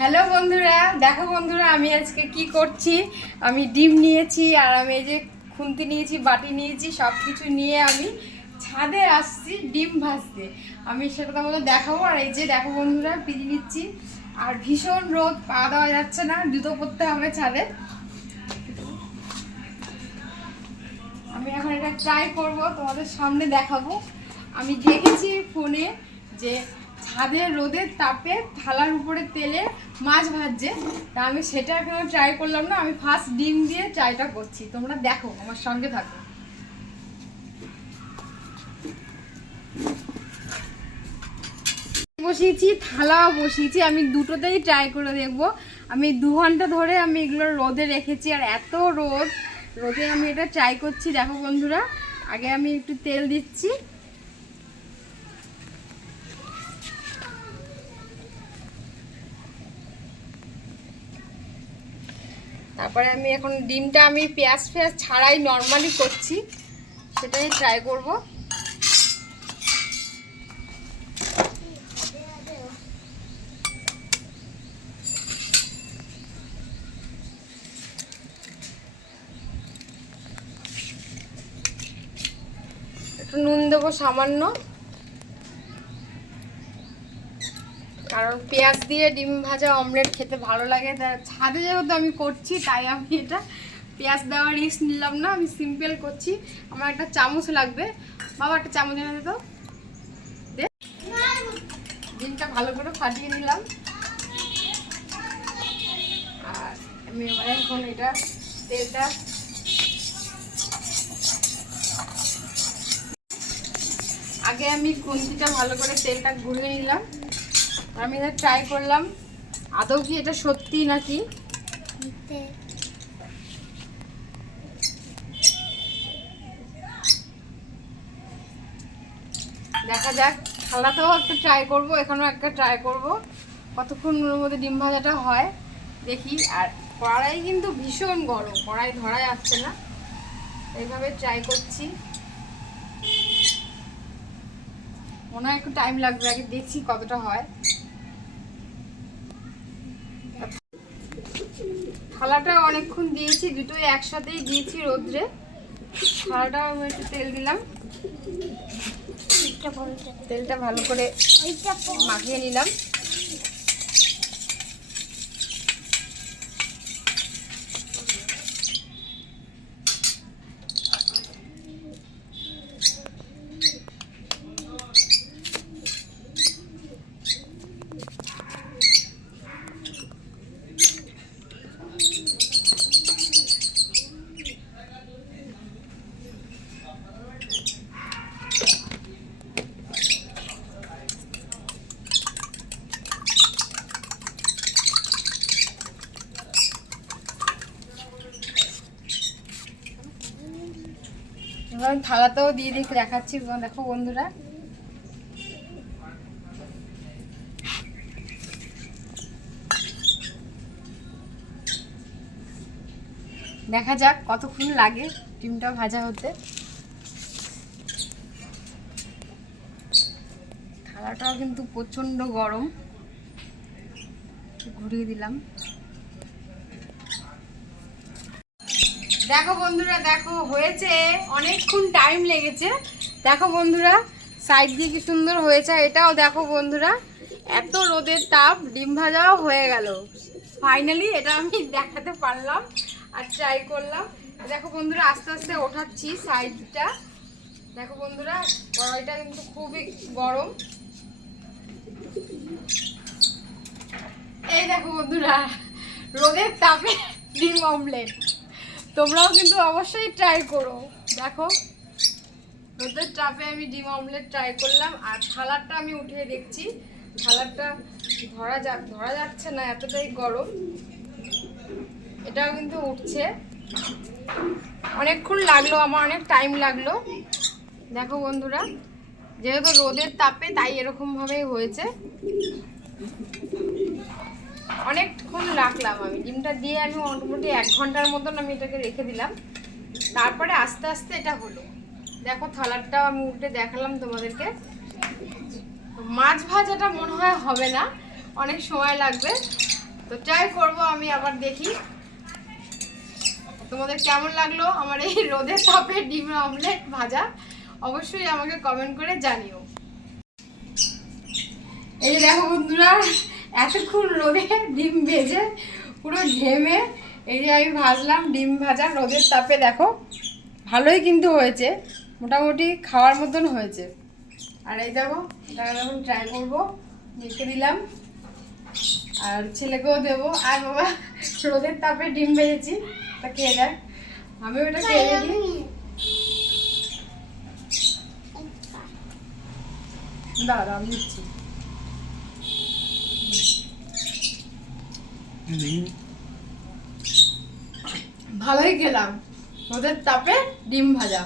Hello বন্ধুরা, দেখো বন্ধুরা আমি আজকে কি করছি। আমি ডিম নিয়েছি আর আমি এই যে খুন্তি নিয়েছি, বাটি নিয়েছি, সব কিছু নিয়ে আমি ছাদে আসছি ডিম ভাজতে। আমি সেটা তোমাদের দেখাবো। আর এই যে দেখো বন্ধুরা পিড়ি নিচ্ছি, আর ভীষণ রোদ, পা দেওয়া যাচ্ছে না, জুতো পরতে হবে ছাদে। আমি এখন এটা ট্রাই করব, তোমাদের সামনে দেখাবো। আমি দেখেছি ফোনে যে ছাদের রোদের তাপে থালার উপরে তেলে মাছ ভাজছে, তা আমি সেটা এখনো ট্রাই করলাম না। আমি ফার্স্ট ডিম দিয়ে ট্রাইটা করছি, তোমরা দেখো, আমার সঙ্গে থাকো। বসিয়েছি, থালাও বসিয়েছি, আমি দুটোতেই ট্রাই করে দেখবো। আমি 2 ঘন্টা ধরে আমি এগুলো রোদে রেখেছি, আর এত রোদে আমি এটা ট্রাই করছি। দেখো বন্ধুরা, আগে আমি একটু তেল দিচ্ছি, তারপরে আমি এখন ডিমটা আমি পেঁয়াজ ছাড়াই নর্মালি করছি, সেটাই ট্রাই করব। একটু নুন দেবো সামান্য, কারণ পেঁয়াজ দিয়ে ডিম ভাজা অমলেট খেতে ভালো লাগে। ছাদে যেহেতু আমি করছি, তাই আমি এটা পেঁয়াজ দেওয়ার রিস্ক নিলাম না, আমি সিম্পল করছি। আমার একটা চামচ লাগবে, বাবা একটা চামচ এনে দিত। ডিমটা ভালো করে ফাটিয়ে নিলাম, আর আমি এখন এটা তেলটা আগে আমি খুন্তিটা ভালো করে তেলটা ঘুরিয়ে নিলাম। আমি এটা ট্রাই করলাম আদৌ কি এটা সত্যি নাকি। দেখা যাক, থালাটাও একটা ট্রাই করব, এখানেও একটা ট্রাই করব, কতক্ষণ মধ্যে ডিম ভাজাটা হয় দেখি। আর কড়াই কিন্তু ভীষণ গরম, কড়াই ধরা যাচ্ছে না, এইভাবে ট্রাই করছি। মনে হয় একটু টাইম লাগবে, আগে দেখছি কতটা হয়। থালাটা অনেকক্ষণ দিয়েছি, দুটোই একসাথেই দিয়েছি রোদ্রে। থালাটাও আমি একটু তেল দিলাম, তেলটা ভালো করে মাখিয়ে নিলাম। এবার থালাতেও দিয়ে দেখে দেখাচ্ছি, দেখো বন্ধুরা। দেখা যাক কতক্ষণ লাগে ডিমটা ভাজা হতে। থালাটাও কিন্তু প্রচন্ড গরম, ঘুরিয়ে দিলাম। দেখো বন্ধুরা, দেখো হয়েছে, অনেকক্ষণ টাইম লেগেছে। দেখো বন্ধুরা, সাইড দিয়ে কি সুন্দর হয়েছে। এটাও দেখো বন্ধুরা, এত রোদের তাপ, ডিম ভাজাও হয়ে গেল ফাইনালি। এটা আমি দেখাতে পারলাম আর ট্রাই করলাম। দেখো বন্ধুরা, আস্তে আস্তে ওঠাচ্ছি সাইডটা। দেখো বন্ধুরা, কড়াইটা কিন্তু খুবই গরম। এই দেখো বন্ধুরা, রোদের তাপে ডিম অমলেট, তোমরাও কিন্তু অবশ্যই ট্রাই করো। দেখো, রোদের তাপে আমি ডিম অমলেট ট্রাই করলাম। আর থালারটা আমি উঠিয়ে দেখছি, থালারটা ধরা যাচ্ছে না, এতটাই গরম। এটাও কিন্তু উঠছে, অনেকক্ষণ লাগলো, আমার অনেক টাইম লাগলো। দেখো বন্ধুরা, যেহেতু রোদের তাপে তাই এরকম ভাবেই হয়েছে। অনেকক্ষণ রাখলাম আমি ডিমটা দিয়ে, আমি মোটামুটি 1 ঘন্টার মতন আমি এটাকে রেখে দিলাম। তারপরে আস্তে আস্তে এটা হলো। দেখো থালারটাও আমি উল্টে দেখালাম তোমাদেরকে। মাছ ভাজাটা মনে হয় হবে না, অনেক সময় লাগবে। তো ট্রাই করব আমি, আবার দেখি তোমাদের কেমন লাগলো আমার এই রোদের তাপে ডিম অমলেট ভাজা। অবশ্যই আমাকে কমেন্ট করে জানিও। এই যে দেখো বন্ধুরা, এতক্ষণ রোদে ডিম ভেজে পুরো ঘেমে এই যে আমি ভাজলাম ডিম ভাজা রোদের তাপে। দেখো ভালোই কিন্তু হয়েছে, মোটামুটি খাওয়ার মতন হয়েছে। আর এই দেখো এটা যখন ট্রাই করবো, মেখে দিলাম আর ছেলেকেও দেবো। আর বাবা রোদের তাপে ডিম ভেজেছি, তা খেয়ে দেখ। আমি ওটা খেয়ে দেখি। দাঁড়া আমি দিচ্ছি। ভালোই খেলাম রোদের তাপে ডিম ভাজা।